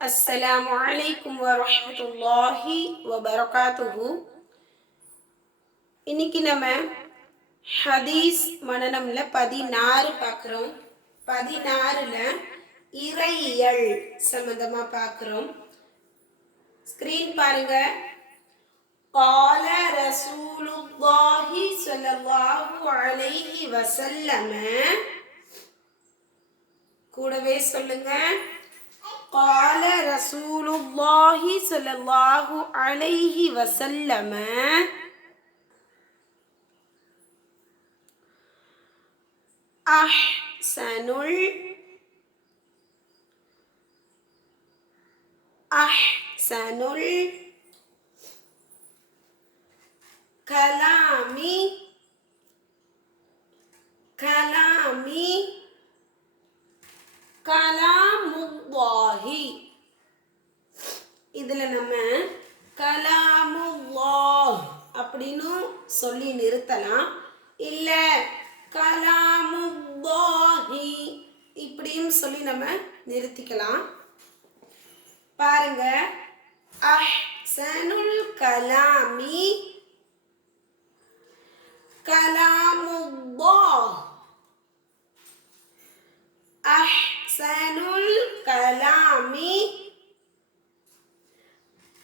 அஸ்ஸலாமு அலைக்கும் வரஹ்மத்துல்லாஹி வபரகாத்துஹு. இன்னைக்கு நம்ம ஹதீஸ் மனனம்ல 16 பார்க்குறோம். 16ல் இறையியல் சம்பந்தமா பார்க்குறோம். ஸ்க்ரீன் பாருங்க. قال رسول الله صلى الله عليه وسلم. கூடவே சொல்லுங்க. قال رسول الله صلى الله عليه وسلم أحسن كلامي கலாமுல்லாஹி. இதில் நம்ம கலாமுல்லாஹ் அப்படின்னு சொல்லி நிறுத்தலாம், இல்லை கலாமுல்லாஹி இப்படியும் சொல்லி நம்ம நிறுத்திக்கலாம். பாருங்க. அஹ்சனுல் கலாமி கலாமுல்லாஹ். அஹ்சனுல் கலாமி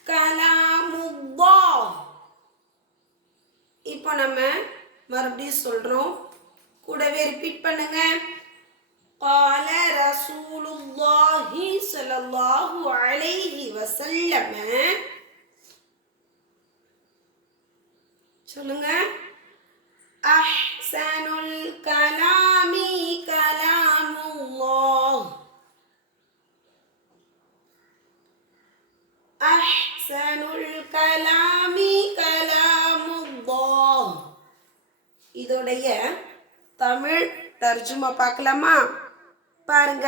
கலாமுல்லாஹ். இப்போ நம்ம மறுபடியும் சொல்றோம், கூடவே ரிப்பீட் பண்ணுங்க. قال رسول الله صلى الله عليه وسلم. சொல்லுங்க. அஹ்சனுல் கலாமி கலாமுல்லாஹ். அஹ்சனுல் கலாமி கலாமுல்லாஹ். இதோடைய தமிழ் தர்ஜுமா பார்க்கலாமா? பாருங்க.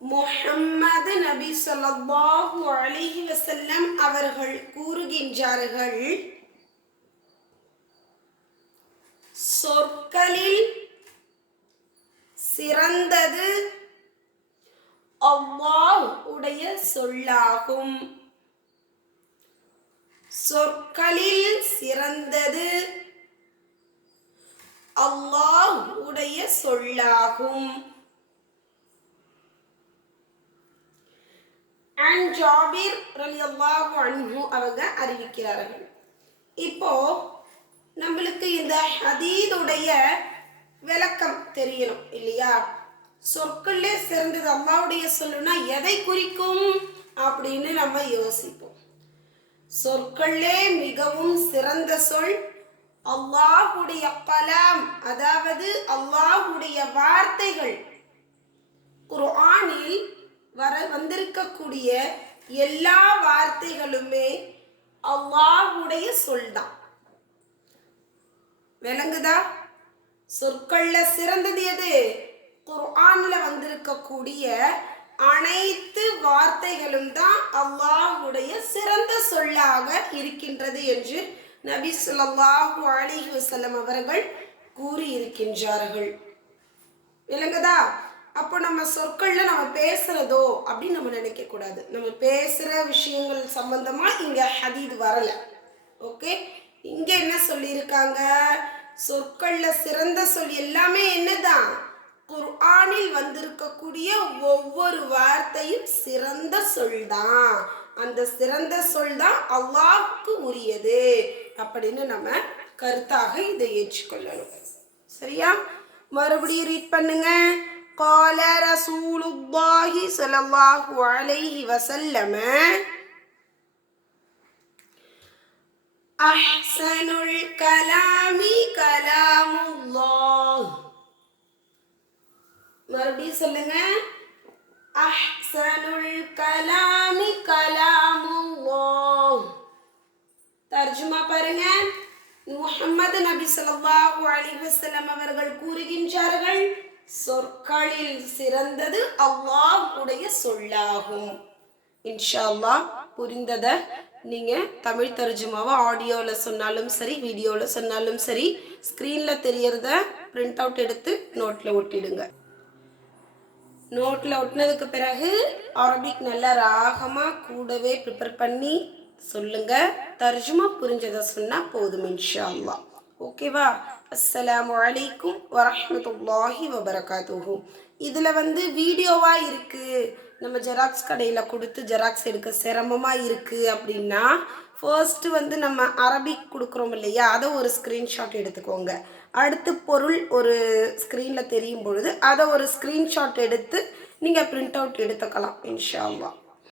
முஹம்மது நபி ஸல்லல்லாஹு அலைஹி வஸல்லம் அவர்கள் கூறுகின்றார்கள், சொற்களில் சிறந்தது அல்லாஹ் உடைய சொல்லாகும். சொற்களில் சிறந்தது அல்லாஹ் உடைய சொல்லாகும். அன் ஜாபிர் ரலியல்லாஹு அன்ஹு அவங்க அறிவிக்கிறார்கள். இப்போ நம்மளுக்கு இந்த ஹதீதுடைய விளக்கம் தெரியணும் இல்லையா? சொற்களே சிறந்தது அல்லாஹ்வுடைய சொல்லுனா எதை குறிக்கும் அப்படின்னு நம்ம யோசிப்போம். சொற்களே மிகவும் சிறந்த சொல் அல்லாஹ்வுடைய கலாம், அதாவது அல்லாஹ்வுடைய வார்த்தைகள். குர்ஆனில் வந்திருக்கக்கூடிய எல்லா வார்த்தைகளுமே அல்லாஹ்வுடைய சொல்தான். விளங்குதா? சொற்கள்ல சிறந்தது எது? குர்ஆன்ல வந்திருக்கக்கூடிய அனைத்து வார்த்தைகளும் தான் அல்லாஹ்வுடைய சிறந்த சொல்லாக இருக்கின்றது என்று நபி ஸல்லல்லாஹு அலைஹி வஸல்லம் அவர்கள் கூறி இருக்கின்றார்கள். விளங்குதா? அப்போ நம்ம சொற்கள்ல நம்ம பேசுறதோ அப்படின்னு நம்ம நினைக்க கூடாது. நம்ம பேசுற விஷயங்கள் சம்பந்தமா இங்க ஹதீத் வரல. ஓகே, இங்க என்ன சொல்லியிருக்காங்க? சொற்கள்ல சிறந்த சொல் எல்லாமே என்னதான்? குர்ஆனில் வந்திருக்கக்கூடிய ஒவ்வொரு வார்த்தையும் சிறந்த சொல் தான். அந்த சிறந்த சொல் தான் அல்லாஹ்வுக்கு உரியது அப்படின்னு நம்ம கருத்தாக இதை ஏற்றுக்கொள்ளணும். சரியா? மறுபடியும் ரீட் பண்ணுங்க. قال رسول الله صلى الله عليه وسلم أحسن الكلام كلام الله. மறுபடியும் சொல்லுங்க. அஹ்சனுல் கலாமி கலாமுல்லாஹ். தர்ஜுமா பாருங்க. முஹம்மது நபி ஸல்லல்லாஹு அலைஹி வஸல்லம் அவர்கள் கூறுகின்றார்கள், சொற்களில் சிறந்தது அல்லாஹ்வுடைய சொல்லாகும். இன்ஷா அல்லாஹ் புரிந்ததை நீங்கள் தமிழ் தர்ஜுமாவை ஆடியோவில் சொன்னாலும் சரி, வீடியோவில் சொன்னாலும் சரி, ஸ்க்ரீனில் தெரியறத பிரிண்ட் அவுட் எடுத்து நோட்டில் ஒட்டிடுங்க. நோட்டில் ஒட்டினதுக்கு பிறகு அரபிக் நல்ல ராகமாக கூடவே ப்ரிப்பேர் பண்ணி சொல்லுங்கள். தர்ஜுமா புரிஞ்சதை சொன்னால் போதும் இன்ஷா அல்லாஹ். ஓகேவா? அஸ்ஸலாமு அலைக்கும் வரஹ்மத்துல்லாஹி வபரகாத்துஹு. இதில் வீடியோவாக இருக்குது, நம்ம ஜெராக்ஸ் கடையில் கொடுத்து ஜெராக்ஸ் எடுக்க சிரமமாக இருக்குது அப்படின்னா ஃபர்ஸ்ட்டு நம்ம அரபிக் கொடுக்குறோம் இல்லையா, அதை ஒரு ஸ்க்ரீன்ஷாட் எடுத்துக்கோங்க. அடுத்து பொருள் ஒரு ஸ்க்ரீனில் தெரியும் பொழுது அதை ஒரு ஸ்க்ரீன்ஷாட் எடுத்து நீங்கள் பிரிண்ட் அவுட் எடுத்துக்கலாம் இன்ஷா அல்லாஹ்.